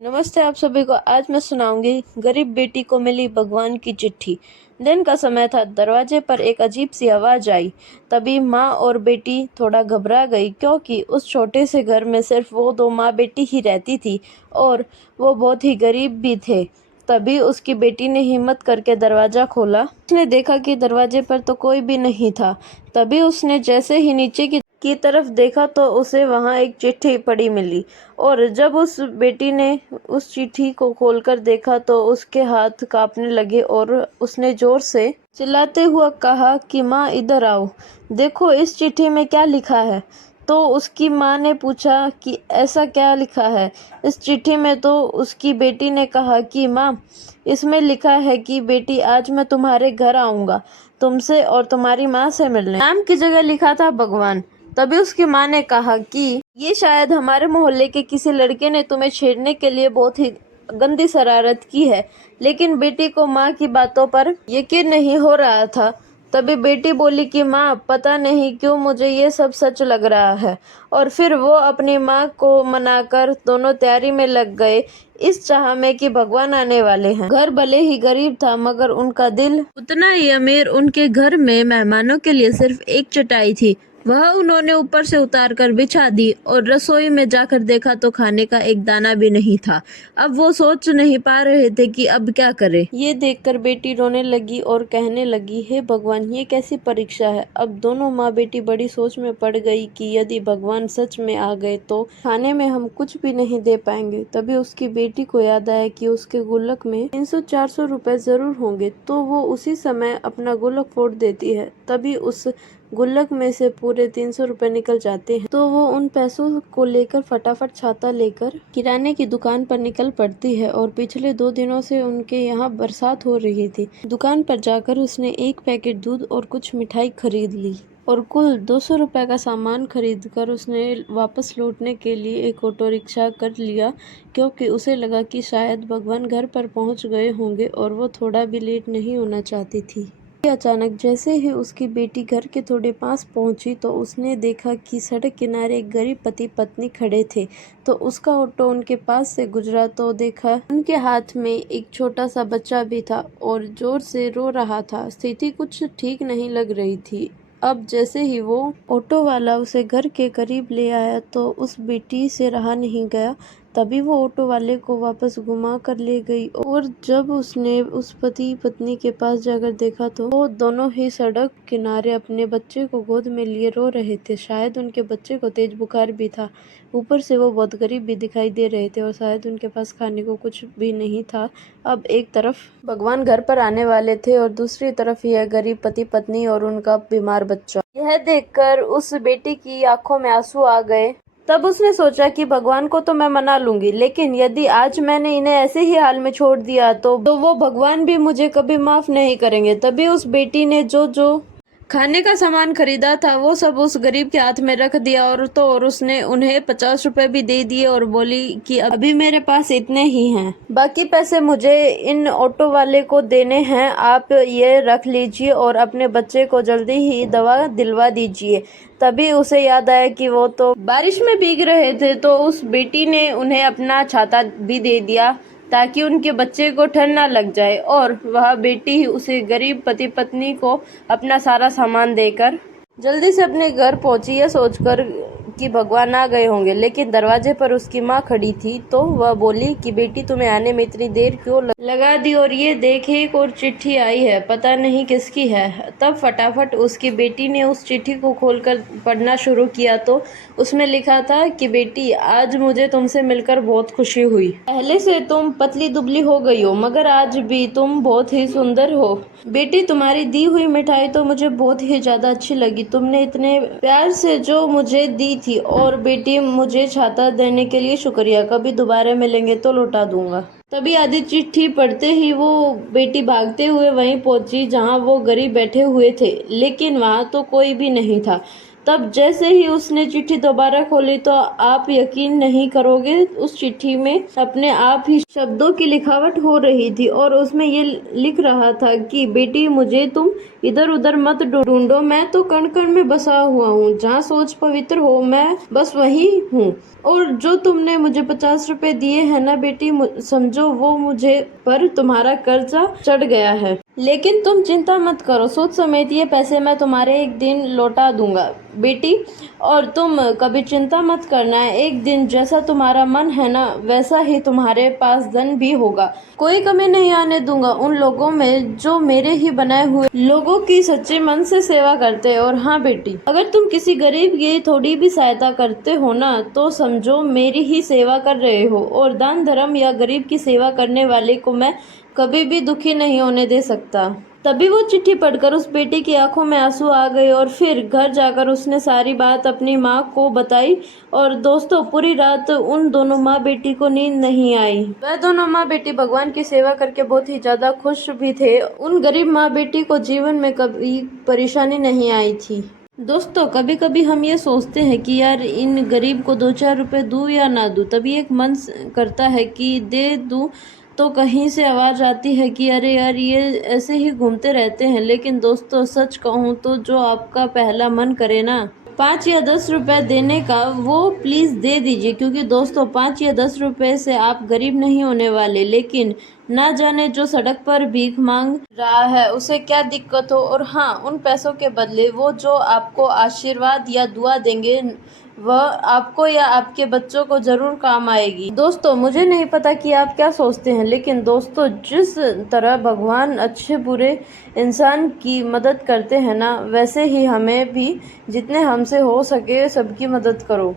नमस्ते आप सभी को। आज मैं सुनाऊंगी गरीब बेटी को मिली भगवान की चिट्ठी। दिन का समय था। दरवाजे पर एक अजीब सी आवाज आई। तभी माँ और बेटी थोड़ा घबरा गई, क्योंकि उस छोटे से घर में सिर्फ वो दो माँ बेटी ही रहती थी और वो बहुत ही गरीब भी थे। तभी उसकी बेटी ने हिम्मत करके दरवाजा खोला। उसने देखा कि दरवाजे पर तो कोई भी नहीं था। तभी उसने जैसे ही नीचे की तरफ देखा तो उसे वहां एक चिट्ठी पड़ी मिली। और जब उस बेटी ने उस चिट्ठी को खोलकर देखा तो उसके हाथ कांपने लगे और उसने जोर से चिल्लाते हुआ कहा कि माँ, इधर आओ, देखो इस चिट्ठी में क्या लिखा है। तो उसकी माँ ने पूछा कि ऐसा क्या लिखा है इस चिट्ठी में। तो उसकी बेटी ने कहा कि माँ, इसमें लिखा है कि बेटी, आज मैं तुम्हारे घर आऊंगा तुमसे और तुम्हारी माँ से मिलने। नाम की जगह लिखा था भगवान। तभी उसकी माँ ने कहा कि ये शायद हमारे मोहल्ले के किसी लड़के ने तुम्हें छेड़ने के लिए बहुत ही गंदी शरारत की है। लेकिन बेटी को माँ की बातों पर यकीन नहीं हो रहा था। तभी बेटी बोली कि माँ, पता नहीं क्यों मुझे ये सब सच लग रहा है। और फिर वो अपनी माँ को मनाकर दोनों तैयारी में लग गए, इस चाह में कि भगवान आने वाले हैं। घर भले ही गरीब था, मगर उनका दिल उतना ही अमीर। उनके घर में मेहमानों के लिए सिर्फ एक चटाई थी, वह उन्होंने ऊपर से उतार कर बिछा दी। और रसोई में जाकर देखा तो खाने का एक दाना भी नहीं था। अब वो सोच नहीं पा रहे थे कि अब क्या करें। ये देखकर बेटी रोने लगी और कहने लगी, हे भगवान, ये कैसी परीक्षा है। अब दोनों माँ बेटी बड़ी सोच में पड़ गई कि यदि भगवान सच में आ गए तो खाने में हम कुछ भी नहीं दे पाएंगे। तभी उसकी बेटी को याद आया कि उसके गुल्लक में 300-400 रुपए जरूर होंगे। तो वो उसी समय अपना गुल्लक फोड़ देती है। तभी उस गुल्लक में से पूरे 300 रुपए निकल जाते हैं। तो वो उन पैसों को लेकर फटाफट छाता लेकर किराने की दुकान पर निकल पड़ती है। और पिछले 2 दिनों से उनके यहाँ बरसात हो रही थी। दुकान पर जाकर उसने एक पैकेट दूध और कुछ मिठाई खरीद ली और कुल 200 रुपए का सामान खरीद कर उसने वापस लौटने के लिए एक ऑटो रिक्शा कर लिया, क्योंकि उसे लगा कि शायद भगवान घर पर पहुंच गए होंगे और वो थोड़ा भी लेट नहीं होना चाहती थी। अचानक जैसे ही उसकी बेटी घर के थोड़े पास पहुंची तो उसने देखा कि सड़क किनारे एक गरीब पति पत्नी खड़े थे। तो उसका ऑटो उनके पास से गुजरा तो देखा उनके हाथ में एक छोटा सा बच्चा भी था और जोर से रो रहा था। स्थिति कुछ ठीक नहीं लग रही थी। अब जैसे ही वो ऑटो वाला उसे घर के करीब ले आया तो उस बेटी से रहा नहीं गया। तभी वो ऑटो वाले को वापस घुमा कर ले गई। और जब उसने उस पति पत्नी के पास जाकर देखा तो वो दोनों ही सड़क किनारे अपने बच्चे को गोद में लिए रो रहे थे। शायद उनके बच्चे को तेज बुखार भी था। ऊपर से वो बहुत गरीब भी दिखाई दे रहे थे और शायद उनके पास खाने को कुछ भी नहीं था। अब एक तरफ भगवान घर पर आने वाले थे और दूसरी तरफ यह गरीब पति पत्नी और उनका बीमार बच्चा। यह देखकर उस बेटी की आंखों में आंसू आ गए। तब उसने सोचा कि भगवान को तो मैं मना लूंगी, लेकिन यदि आज मैंने इन्हें ऐसे ही हाल में छोड़ दिया तो वो भगवान भी मुझे कभी माफ नहीं करेंगे। तभी उस बेटी ने जो जो खाने का सामान खरीदा था वो सब उस गरीब के हाथ में रख दिया। और उसने उन्हें 50 रुपए भी दे दिए और बोली कि अभी मेरे पास इतने ही हैं, बाकी पैसे मुझे इन ऑटो वाले को देने हैं, आप ये रख लीजिए और अपने बच्चे को जल्दी ही दवा दिलवा दीजिए। तभी उसे याद आया कि वो तो बारिश में भीग रहे थे। तो उस बेटी ने उन्हें अपना छाता भी दे दिया ताकि उनके बच्चे को ठंड ना लग जाए। और वह बेटी ही उसे गरीब पति पत्नी को अपना सारा सामान देकर जल्दी से अपने घर पहुंची, यह सोचकर कि भगवान आ गए होंगे। लेकिन दरवाजे पर उसकी माँ खड़ी थी। तो वह बोली कि बेटी, तुम्हें आने में इतनी देर क्यों लगा दी, और ये देख एक और चिट्ठी आई है, पता नहीं किसकी है। तब फटाफट उसकी बेटी ने उस चिट्ठी को खोलकर पढ़ना शुरू किया। तो उसमें लिखा था कि बेटी, आज मुझे तुमसे मिलकर बहुत खुशी हुई। पहले से तुम पतली दुबली हो गई हो, मगर आज भी तुम बहुत ही सुंदर हो। बेटी, तुम्हारी दी हुई मिठाई तो मुझे बहुत ही ज्यादा अच्छी लगी। तुमने इतने प्यार से जो मुझे दी थी। और बेटी, मुझे छाता देने के लिए शुक्रिया। कभी दोबारा मिलेंगे तो लौटा दूंगा। तभी आधी चिट्ठी पढ़ते ही वो बेटी भागते हुए वहीं पहुंची जहां वो गरीब बैठे हुए थे, लेकिन वहां तो कोई भी नहीं था। तब जैसे ही उसने चिट्ठी दोबारा खोली तो आप यकीन नहीं करोगे, उस चिट्ठी में अपने आप ही शब्दों की लिखावट हो रही थी और उसमें ये लिख रहा था कि बेटी, मुझे तुम इधर उधर मत ढूंढो, मैं तो कण कण में बसा हुआ हूँ, जहाँ सोच पवित्र हो मैं बस वही हूँ। और जो तुमने मुझे 50 रुपए दिए हैं ना बेटी, समझो वो मुझे पर तुम्हारा कर्जा चढ़ गया है। लेकिन तुम चिंता मत करो, सोच समेत ये पैसे मैं तुम्हारे एक दिन लौटा दूंगा बेटी। और तुम कभी चिंता मत करना, एक दिन जैसा तुम्हारा मन है ना वैसा ही तुम्हारे पास धन भी होगा। कोई कमी नहीं आने दूंगा उन लोगों में जो मेरे ही बनाए हुए लोगों की सच्चे मन से सेवा करते हैं। और हाँ बेटी, अगर तुम किसी गरीब की थोड़ी भी सहायता करते हो ना तो समझो मेरी ही सेवा कर रहे हो। और दान धर्म या गरीब की सेवा करने वाले को मैं कभी भी दुखी नहीं होने दे सकता। तभी वो चिट्ठी पढ़कर उस बेटी की आंखों में आंसू आ गए और फिर घर जाकर उसने सारी बात अपनी माँ को बताई। और दोस्तों, पूरी रात उन दोनों माँ बेटी को नींद नहीं आई। वह दोनों माँ बेटी भगवान की सेवा करके बहुत ही ज्यादा खुश भी थे। उन गरीब माँ बेटी को जीवन में कभी परेशानी नहीं आई थी। दोस्तों, कभी कभी हम ये सोचते हैं कि यार इन गरीब को 2-4 रुपए दूं या ना दूं, तभी एक मन करता है कि दे दूं, तो कहीं से आवाज़ आती है कि अरे यार ये ऐसे ही घूमते रहते हैं। लेकिन दोस्तों, सच कहूँ तो जो आपका पहला मन करे ना 5 या 10 रुपए देने का, वो प्लीज़ दे दीजिए। क्योंकि दोस्तों, 5 या 10 रुपए से आप गरीब नहीं होने वाले, लेकिन ना जाने जो सड़क पर भीख मांग रहा है उसे क्या दिक्कत हो। और हाँ, उन पैसों के बदले वो जो आपको आशीर्वाद या दुआ देंगे वह आपको या आपके बच्चों को जरूर काम आएगी। दोस्तों, मुझे नहीं पता कि आप क्या सोचते हैं, लेकिन दोस्तों, जिस तरह भगवान अच्छे बुरे इंसान की मदद करते हैं ना, वैसे ही हमें भी जितने हमसे हो सके सबकी मदद करो।